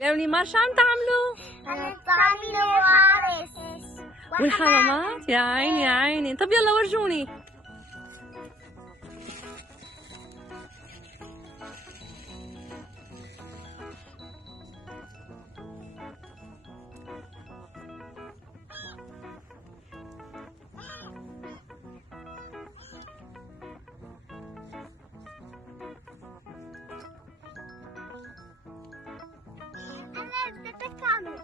قالوا لي ما شو عم تعملوا؟ أنا بعمل وارث والحمامات يا عيني يا عيني. طب يلا ورجوني. أنا بدي أكمل.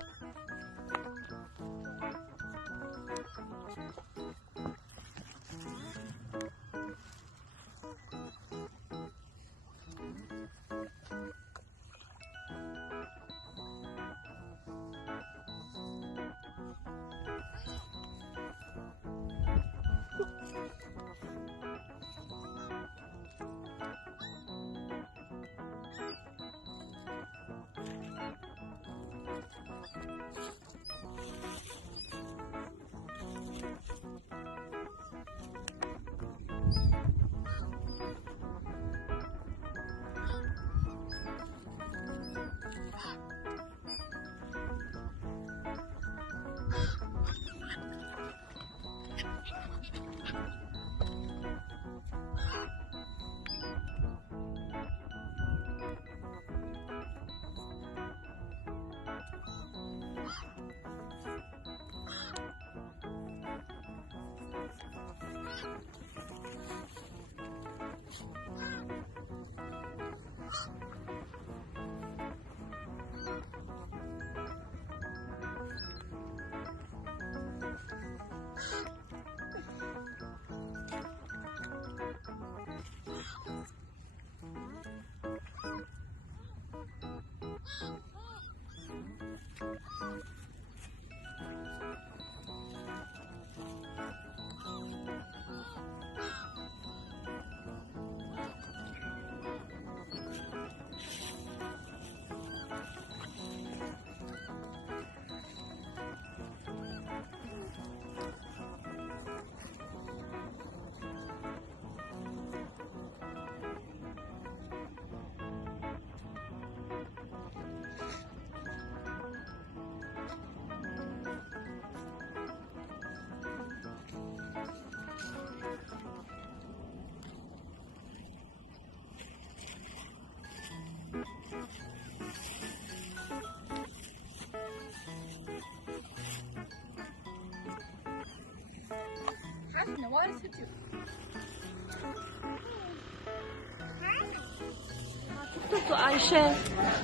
شفتوا عايشة؟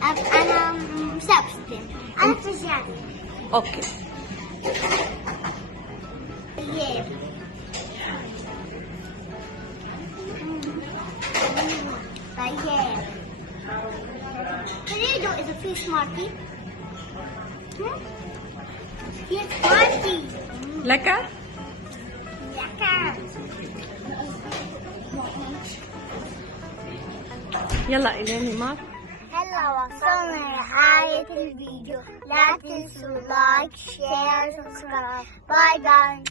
أنا مسافرة. أنا في الجامعة. اوكي. طيب. طيب. تريدو إذا في سمارتي؟ في سمارتي. لك؟ لك. يلا إليني مار. هلا وصلنا لنهاية الفيديو. لا تنسوا لايك شير سبسكرايب. باي باي.